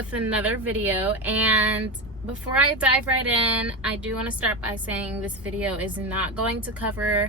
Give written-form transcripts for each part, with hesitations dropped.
with another video, and before I dive right in, I do want to start by saying this video is not going to cover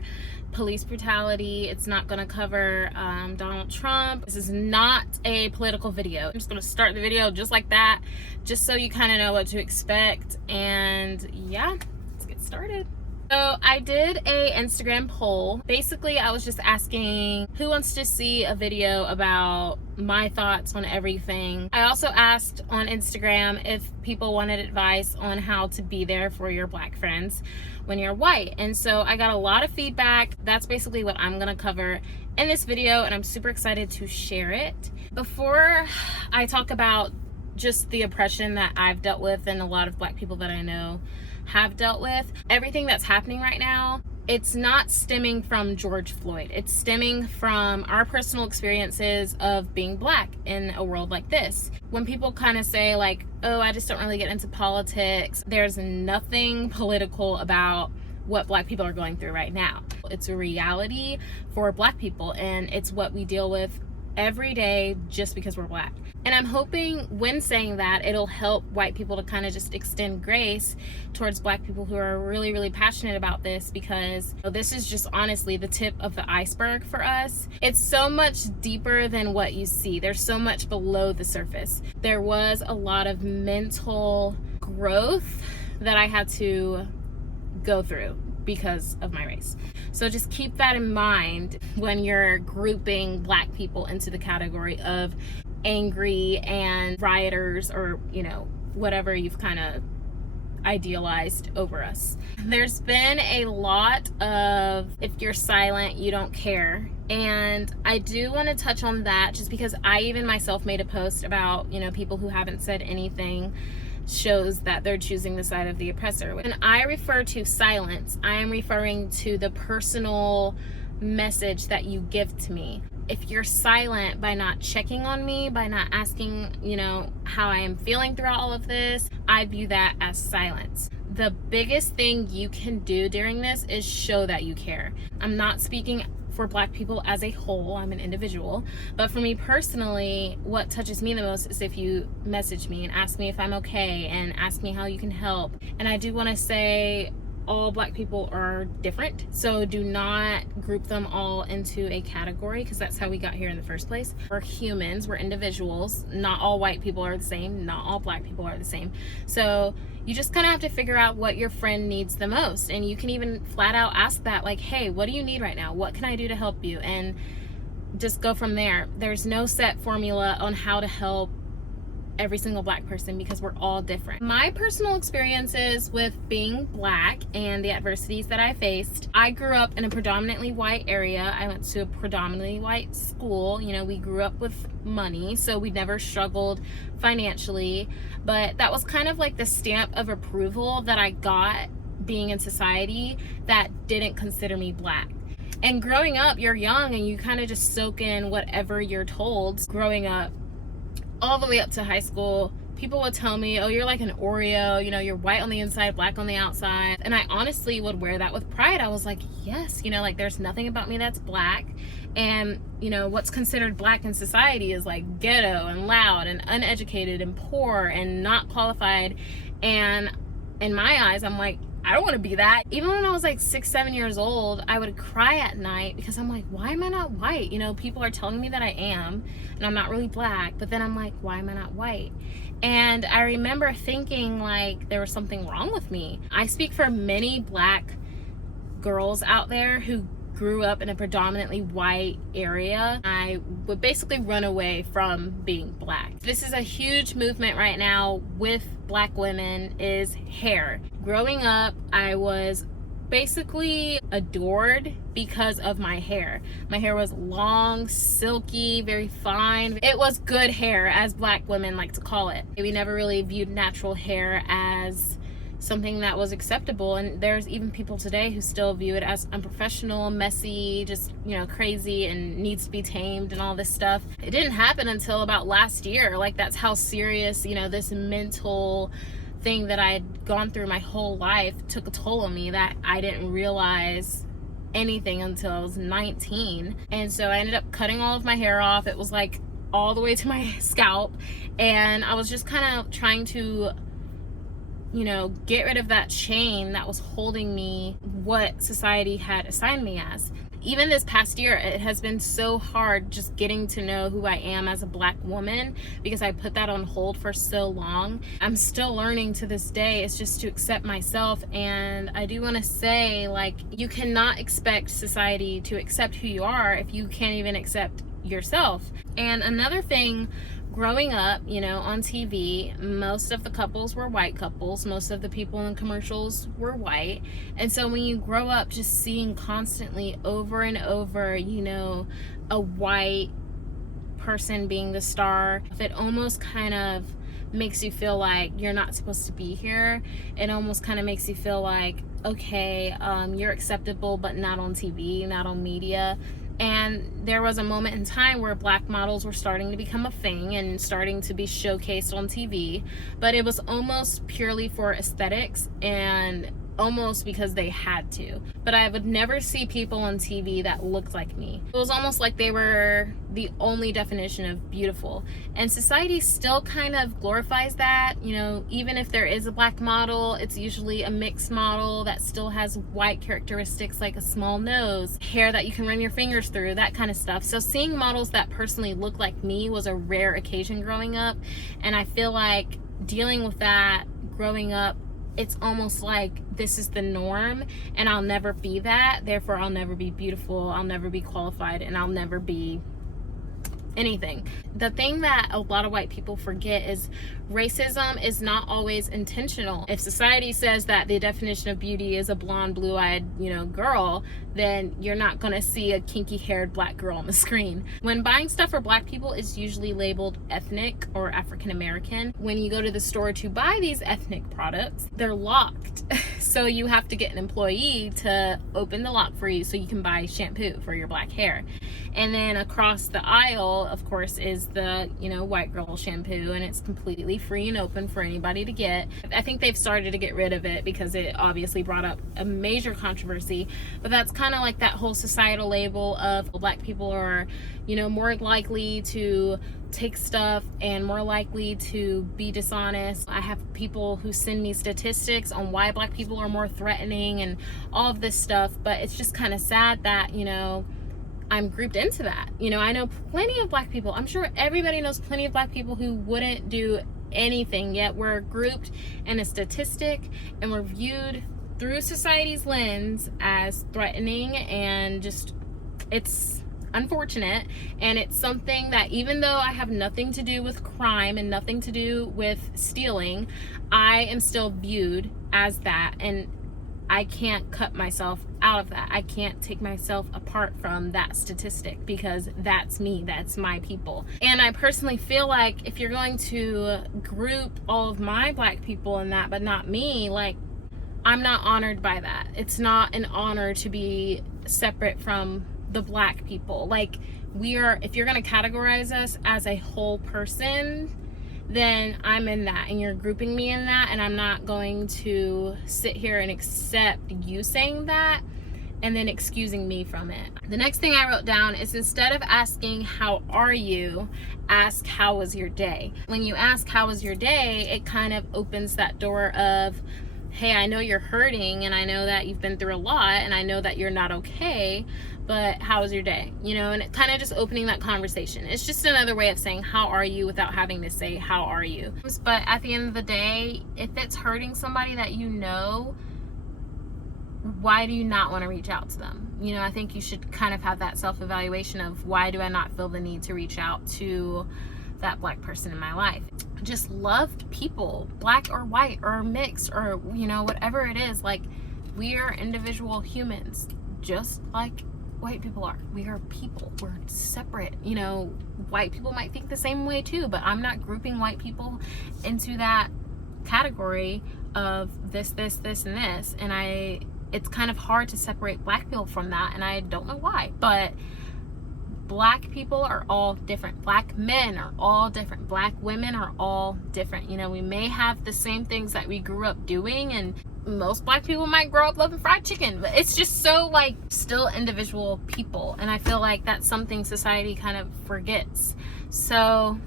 police brutality. It's not going to cover Donald Trump. This is not a political video. I'm just going to start the video just like that, just so you kind of know what to expect. And yeah, let's get started. So I did a Instagram poll. Basically, I was just asking who wants to see a video about my thoughts on everything. I also asked on Instagram if people wanted advice on how to be there for your Black friends when you're white. And so I got a lot of feedback. That's basically what I'm gonna cover in this video, and I'm super excited to share it. Before I talk about just the oppression that I've dealt with and a lot of Black people that I know have dealt with, everything that's happening right now, it's not stemming from George Floyd. It's stemming from our personal experiences of being Black in a world like this. When people kind of say like, oh, I just don't really get into politics, there's nothing political about what Black people are going through right now. It's a reality for Black people, and it's what we deal with every day just because we're Black. And I'm hoping when saying that, it'll help white people to kind of just extend grace towards Black people who are really, really passionate about this, because this is just honestly the tip of the iceberg for us. It's so much deeper than what you see. There's so much below the surface. There was a lot of mental growth that I had to go through because of my race. So just keep that in mind when you're grouping Black people into the category of angry and rioters, or whatever you've kind of idealized over us. There's been a lot of if you're silent, you don't care. And I do want to touch on that just because I even myself made a post about, people who haven't said anything shows that they're choosing the side of the oppressor. When I refer to silence, I am referring to the personal message that you give to me. If you're silent by not checking on me, by not asking, how I am feeling throughout all of this, I view that as silence. The biggest thing you can do during this is show that you care. I'm not speaking for Black people as a whole, I'm an individual, but for me personally, what touches me the most is if you message me and ask me if I'm okay and ask me how you can help. And I do want to say all Black people are different, so do not group them all into a category, because that's how we got here in the first place. We're humans, we're individuals. Not all white people are the same, not all Black people are the same. So you just kind of have to figure out what your friend needs the most, and you can even flat out ask that, like, hey, what do you need right now? What can I do to help you? And just go from there. There's no set formula on how to help every single Black person, because we're all different. My personal experiences with being Black and the adversities that I faced, I grew up in a predominantly white area. I went to a predominantly white school. We grew up with money, so we never struggled financially, but that was kind of like the stamp of approval that I got being in society that didn't consider me Black. And growing up, you're young and you kind of just soak in whatever you're told. Growing up all the way up to high school, people would tell me, oh, you're like an Oreo, you're white on the inside, Black on the outside. And I honestly would wear that with pride. I was like, yes, there's nothing about me that's Black. And what's considered Black in society is like ghetto and loud and uneducated and poor and not qualified. And in my eyes, I'm like, I don't want to be that. Even when I was like 6-7 years old, I would cry at night because I'm like, why am I not white? People are telling me that I am, and I'm not really Black, but then I'm like, why am I not white? And I remember thinking like there was something wrong with me. I speak for many Black girls out there who grew up in a predominantly white area. I would basically run away from being Black. This is a huge movement right now with Black women, is hair. Growing up, I was basically adored because of my hair. My hair was long, silky, very fine. It was good hair, as Black women like to call it. We never really viewed natural hair as something that was acceptable, and there's even people today who still view it as unprofessional, messy, just crazy, and needs to be tamed and all this stuff. It didn't happen until about last year. Like, that's how serious this mental thing that I had gone through my whole life took a toll on me, that I didn't realize anything until I was 19. And so I ended up cutting all of my hair off. It was like all the way to my scalp, and I was just kind of trying to, you know, get rid of that chain that was holding me what society had assigned me as. Even this past year, it has been so hard just getting to know who I am as a Black woman, because I put that on hold for so long. I'm still learning to this day. It's just to accept myself. And I do want to say, like, you cannot expect society to accept who you are if you can't even accept yourself. And another thing, growing up, you know, on TV, most of the couples were white couples. Most of the people in commercials were white. And so when you grow up just seeing constantly over and over, you know, a white person being the star, it almost kind of makes you feel like you're not supposed to be here. It almost kind of makes you feel like, okay, you're acceptable, but not on TV, not on media. And there was a moment in time where Black models were starting to become a thing and starting to be showcased on TV, but it was almost purely for aesthetics and almost because they had to. But I would never see people on TV that looked like me. It was almost like they were the only definition of beautiful. And society still kind of glorifies that. You know, even if there is a Black model, it's usually a mixed model that still has white characteristics, like a small nose, hair that you can run your fingers through, that kind of stuff. So seeing models that personally look like me was a rare occasion growing up. And I feel like dealing with that growing up, it's almost like this is the norm, and I'll never be that. Therefore, I'll never be beautiful, I'll never be qualified, and I'll never be anything. The thing that a lot of white people forget is racism is not always intentional. If society says that the definition of beauty is a blonde, blue-eyed, you know, girl, then you're not gonna see a kinky-haired Black girl on the screen. When buying stuff for Black people, it's usually labeled ethnic or African American. When you go to the store to buy these ethnic products, they're locked. So you have to get an employee to open the lock for you so you can buy shampoo for your Black hair. And then across the aisle, of course, is the, you know, white girl shampoo, and it's completely free and open for anybody to get. I think they've started to get rid of it because it obviously brought up a major controversy, but that's kind of like that whole societal label of Black people are, you know, more likely to take stuff and more likely to be dishonest. I have people who send me statistics on why Black people are more threatening and all of this stuff, but it's just kind of sad that, you know, I'm grouped into that. You know, I know plenty of Black people. I'm sure everybody knows plenty of Black people who wouldn't do anything, yet we're grouped in a statistic and we're viewed through society's lens as threatening, and just, it's unfortunate. And it's something that, even though I have nothing to do with crime and nothing to do with stealing, I am still viewed as that, and I can't cut myself out of that. I can't take myself apart from that statistic, because that's me, that's my people. And I personally feel like if you're going to group all of my Black people in that but not me, like, I'm not honored by that. It's not an honor to be separate from the Black people. Like, we are, if you're going to categorize us as a whole person, then I'm in that, and you're grouping me in that, and I'm not going to sit here and accept you saying that and then excusing me from it. The next thing I wrote down is, instead of asking how are you, ask how was your day. When you ask how was your day, it kind of opens that door of, hey, I know you're hurting, and I know that you've been through a lot, and I know that you're not okay, but how was your day? You know, and it kind of just opening that conversation. It's just another way of saying how are you without having to say how are you. But at the end of the day, if it's hurting somebody that you know, why do you not want to reach out to them? You know, I think you should kind of have that self-evaluation of, why do I not feel the need to reach out to that Black person in my life? Just loved people, Black or white or mixed, or, you know, whatever it is. Like, we are individual humans, just like white people are. We are people. We're separate. You know, white people might think the same way too, but I'm not grouping white people into that category of this, and this. And it's kind of hard to separate Black people from that, and I don't know why. But Black people are all different. Black men are all different. Black women are all different. You know, we may have the same things that we grew up doing, and most Black people might grow up loving fried chicken, but it's just so, like, still individual people. And I feel like that's something society kind of forgets. So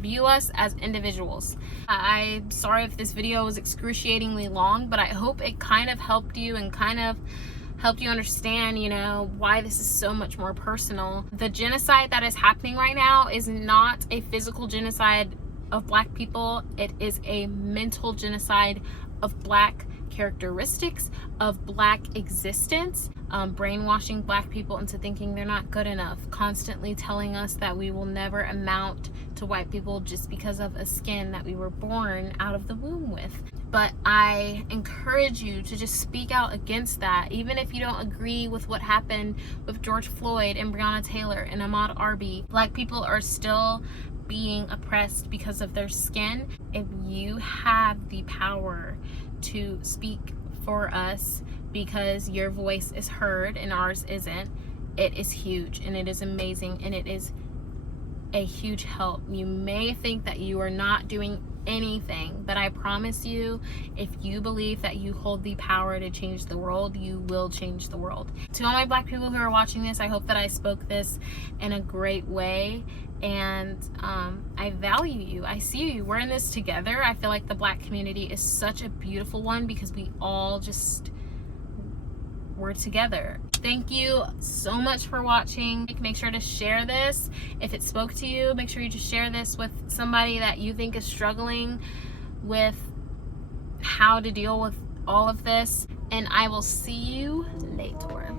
view us as individuals. I'm sorry if this video was excruciatingly long, but I hope it kind of helped you and kind of helped you understand, you know, why this is so much more personal. The genocide that is happening right now is not a physical genocide of Black people. It is a mental genocide of Black characteristics, of Black existence, brainwashing Black people into thinking they're not good enough, constantly telling us that we will never amount to white people just because of a skin that we were born out of the womb with. But I encourage you to just speak out against that. Even if you don't agree with what happened with George Floyd and Breonna Taylor and Ahmaud Arbery, Black people are still being oppressed because of their skin. If you have the power to speak for us because your voice is heard and ours isn't, it is huge and it is amazing and it is a huge help. You may think that you are not doing anything, but I promise you, if you believe that you hold the power to change the world, you will change the world. To all my Black people who are watching this, I hope that I spoke this in a great way, and I value you. I see you. We're in this together. I feel like the Black community is such a beautiful one because we all just, we're together. Thank you so much for watching. Make sure to share this. If it spoke to you, make sure you just share this with somebody that you think is struggling with how to deal with all of this. And I will see you later.